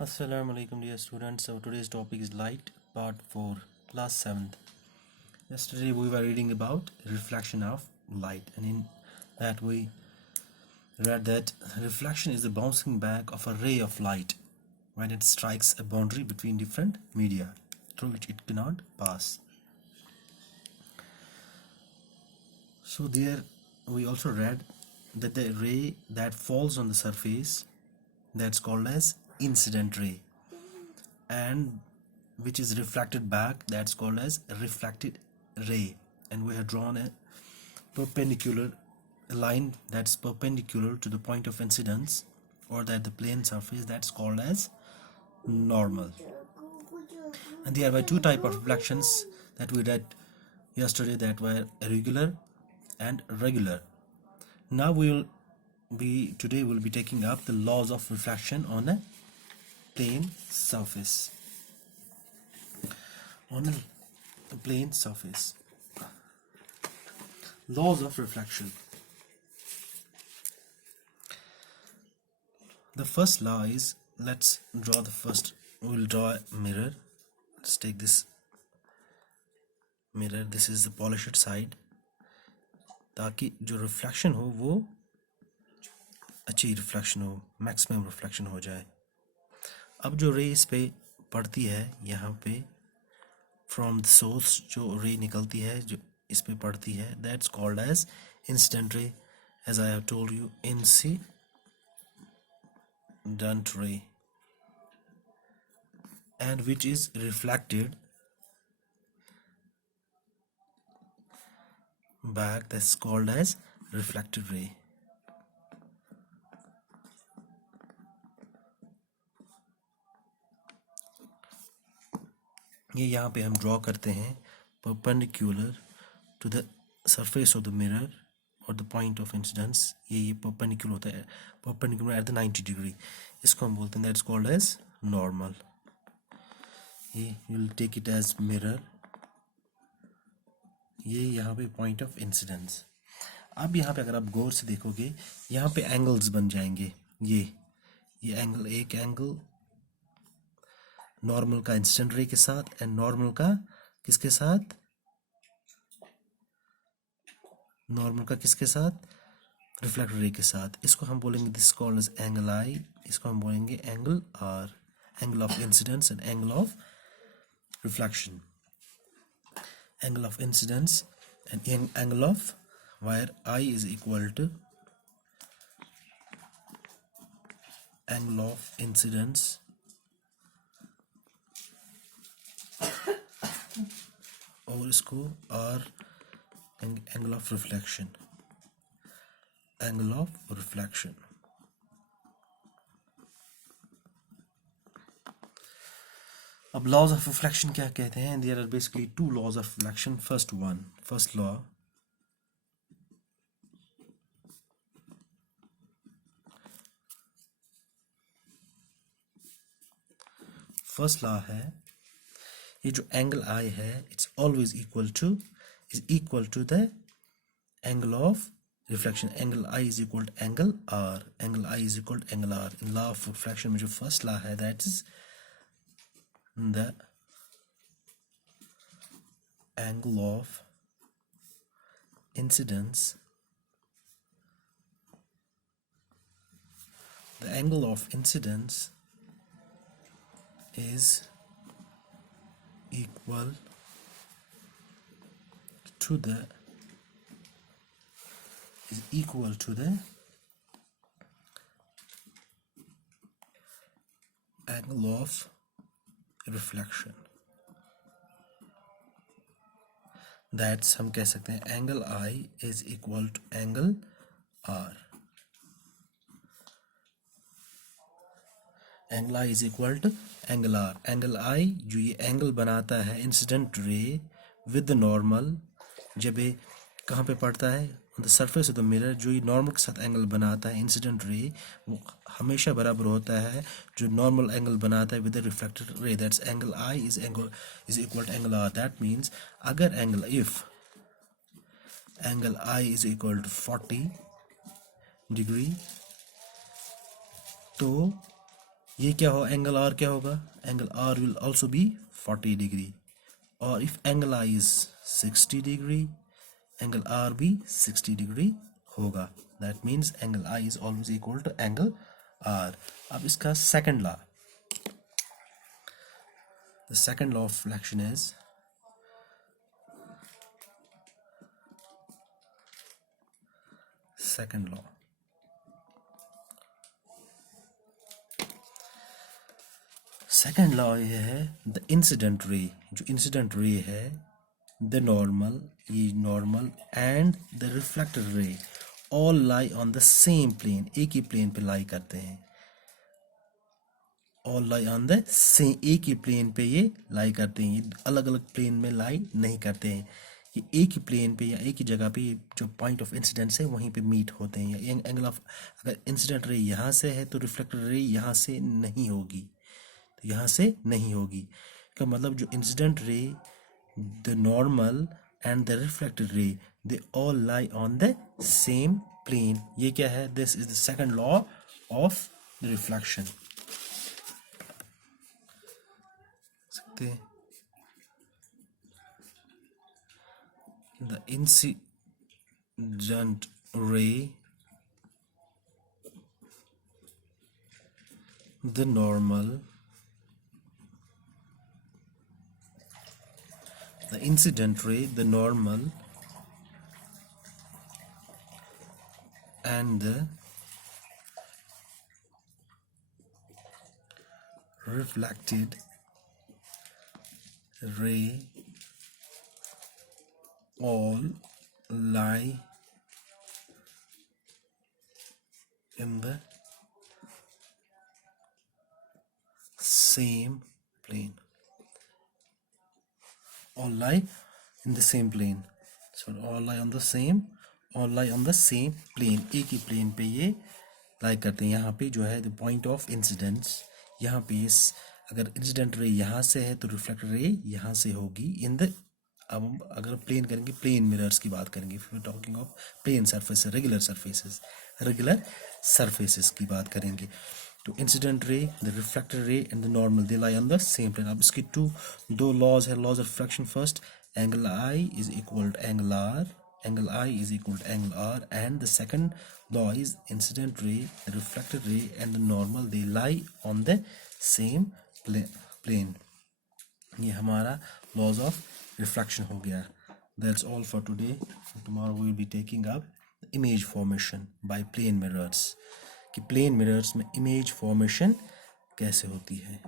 Assalamu alaikum dear students. So today's topic is light part 4 class 7th. Yesterday we were reading about reflection of light, and in that we read that reflection is the bouncing back of a ray of light when it strikes a boundary between different media through which it cannot pass. So there we also read that the ray that falls on the surface, that's called as incident ray, and which is reflected back, that's called as reflected ray. And we have drawn a perpendicular line that's perpendicular to the point of incidence, or that the plane surface, that's called as normal. And there were two types of reflections that we read yesterday, that were irregular and regular. Now today we'll be taking up the laws of reflection on a plane surface. On a plane surface. Laws of reflection. The first law is, let's draw the first, we'll draw a mirror. Let's take this mirror, this is the polished side, ताकि जो रिफ्लेक्शन हो वो अच्छी रिफ्लेक्शन हो, maximum reflection हो जाए. अब जो रे इस पे पड़ती है, यहाँ पे फ्रॉम द सोर्स जो रे निकलती है, जो इस पे पड़ती है, that's called as incident ray, as I have told you, incident ray, and which is reflected back, that's called as reflected ray. ये यहाँ पे हम ड्रॉ करते हैं perpendicular to the surface of the mirror or the point of incidence. ये perpendicular होता है, perpendicular at the 90 degree. इसको हम बोलते हैं, that's called as normal. ये you'll take it as mirror. ये यहाँ पे point of incidence. अब यहाँ पे अगर आप गौर से देखोगे, यहाँ पे एंगल्स बन जाएंगे. ये एंगल, एक एंगल नॉर्मल का इंसिडेंट रे के साथ, एंड नॉर्मल का किसके साथ, नॉर्मल का किसके साथ, रिफ्लेक्टेड रे के साथ. इसको हम बोलेंगे, this called as angle i. इसको हम बोलेंगे angle r, angle of incidence and angle of reflection. Angle of incidence and angle of, where I is equal to angle of incidence और इसको R angle of reflection, angle of reflection. अब laws of reflection क्या कहते हैं? There are basically two laws of reflection. First law है, ये जो एंगल आई है, it's always equal to the angle of reflection. Angle I is equal to angle R. Angle I is equal to angle R. In law of reflection में जो first law है, that is the angle of incidence, the angle of incidence is equal to the angle of reflection. That's हम कह सकते हैं angle I is equal to angle R. Angle I is equal to angle R. Angle I जो ये एंगल बनाता है incident ray with the normal, जब ये कहाँ पे पड़ता है, on the surface of the mirror, जो ये नॉर्मल के साथ एंगल बनाता है इंसिडेंट रे, वो हमेशा बराबर होता है जो नॉर्मल एंगल बनाता है with the reflected ray. That's angle I is equal to angle R. That means अगर if angle I is equal to 40 degree, तो ये क्या हो, एंगल आर क्या होगा, angle R will also be 40 degree, और if angle I is 60 degree, angle R भी 60 degree होगा. That means angle I is always equal to angle R. अब इसका second law, the second law of reflection is second law. Second law ये है, the incident ray, जो incident ray है, the normal, ये normal, and the reflected ray all lie on the same plane, एक ही plane पे lie करते हैं. All lie on the same, एक ही प्लेन पे ये लाई करते हैं, ये अलग अलग प्लेन में लाई नहीं करते हैं. ये एक ही प्लेन पे या एक ही जगह पे जो पॉइंट ऑफ इंसिडेंस है वहीं पे मीट होते हैं. या एंगल ऑफ, अगर इंसिडेंट रे यहाँ से है तो रिफ्लेक्टेड रे यहाँ से नहीं होगी, तो यहाँ से नहीं होगी. का मतलब जो incident ray, the normal and the reflected ray, they all lie on the same plane. ये क्या है, this is the second law of the reflection. सकते the incident ray, the normal, the incident ray, the normal, and the reflected ray all lie in the same plane. All lie in the same plane. So all lie on the same, all lie on the same plane. एक ही plane पे ये lie करते हैं. यहाँ पे जो है the point of incidence, यहाँ पे अगर इंसिडेंट रे यहाँ से है तो रिफ्लेक्टेड रे यहाँ से होगी. इन द, अब हम अगर प्लेन करेंगे, प्लेन मिरर्स की बात करेंगे, फिर talking of plane surface, regular surfaces की बात करेंगे. तो incident ray, the reflected ray and the normal, they lie on the same plane. अब इसके दो लॉज है, laws of reflection. First, angle I is equal to angle r, angle I is equal to angle r, and the second law is incident ray, the reflected ray and the normal, they lie on the same plane. ये हमारा laws of reflection हो गया. That's all for today. Tomorrow we will be taking up image formation by plane mirrors, कि plane mirrors में image formation कैसे होती है.